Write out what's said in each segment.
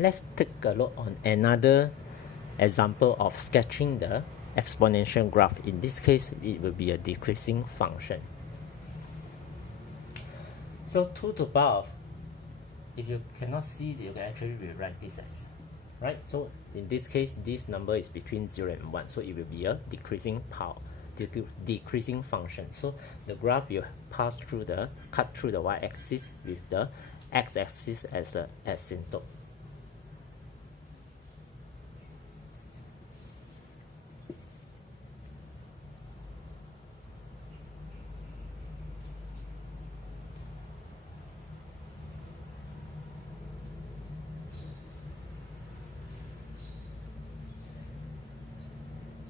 let's take a look on another example of sketching the exponential graph. In this case, it will be a decreasing function. So 2 to the power of, if you cannot see, you can actually rewrite this as, right? So in this case, this number is between 0 and 1, so it will be a decreasing power, decreasing function. So the graph will cut through the y-axis with the x-axis as the asymptote.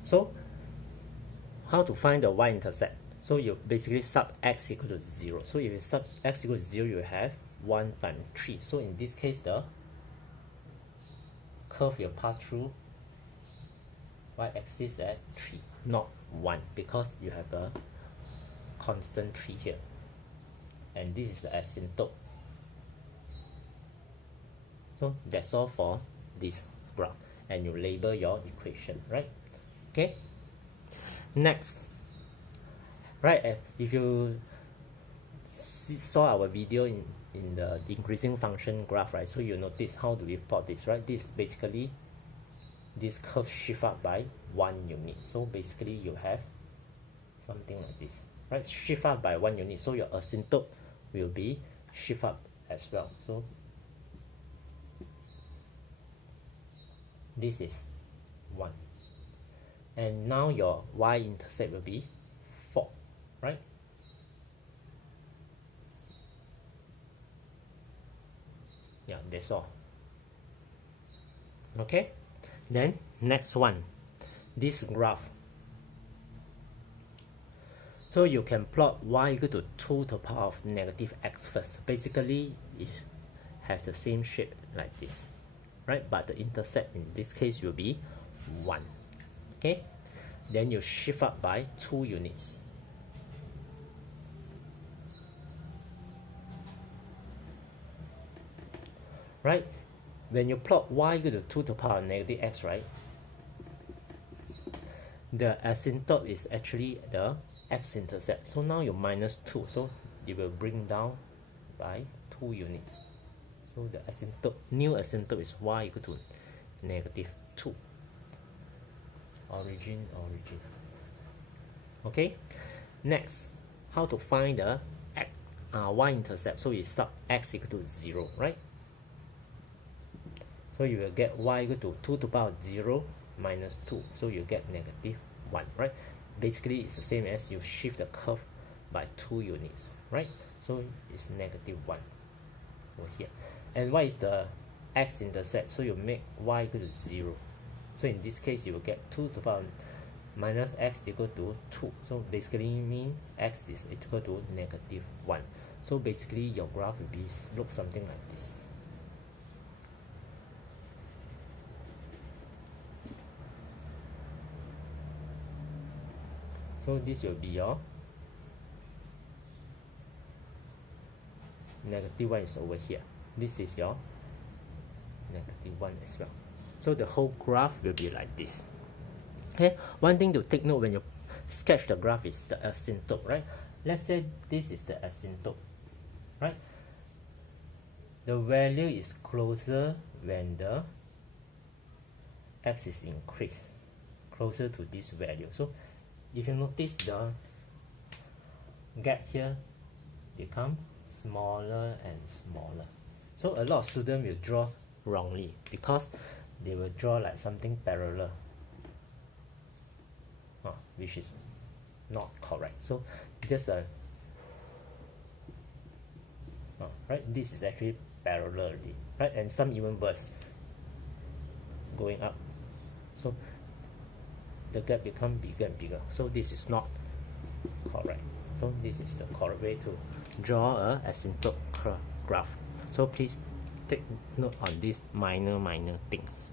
So how to find the y-intercept? So you basically sub x equal to 0. So if you sub x equal to 0, you have 1 times 3. So in this case, the curve will pass through y-axis at 3, not 1, because you have a constant 3 here. And this is the asymptote. So that's all for this graph. And you label your equation, right? Okay. Next, right? If you saw our video in the increasing function graph, right? So you notice how do we plot this, right? This basically this curve shift up by 1 unit. So basically you have something like this, right? Shift up by 1 unit. So your asymptote will be shift up as well. So this is 1. And now your y-intercept will be 4, right? Yeah, that's all. Okay, then next one, this graph. So you can plot y equal to 2 to the power of negative x first. Basically, it has the same shape like this, right? But the intercept in this case will be 1. Okay, then you shift up by 2 units. Right? When you plot y equal to 2 to the power of negative x, right? The asymptote is actually the x-intercept. So now you minus 2. So it will bring down by 2 units. So the asymptote, new asymptote is y equal to negative 2. Origin. Okay, next, how to find the y-intercept? So you sub x equal to 0, right? So you will get y equal to 2 to the power of 0 minus 2. So you get negative 1, right? Basically, it's the same as you shift the curve by 2 units, right? So it's negative 1 over here. And what is the x-intercept? So you make y equal to 0. So in this case, you will get 2 to the power minus x equal to 2. So basically mean x is equal to negative 1. So basically your graph will be look something like this. So this will be your negative 1 is over here. This is your negative 1 as well. So the whole graph will be like this. Okay, one thing to take note when you sketch the graph is the asymptote, right? Let's say this is the asymptote, right? The value is closer when the x is increased, closer to this value. So if you notice, the gap here become smaller and smaller. So a lot of students will draw wrongly because they will draw like something parallel, which is not correct. So just right, this is actually parallel already, right? And some even worse, going up. So the gap become bigger and bigger. So this is not correct. So this is the correct way to draw a asymptote graph. So please take note on these minor things.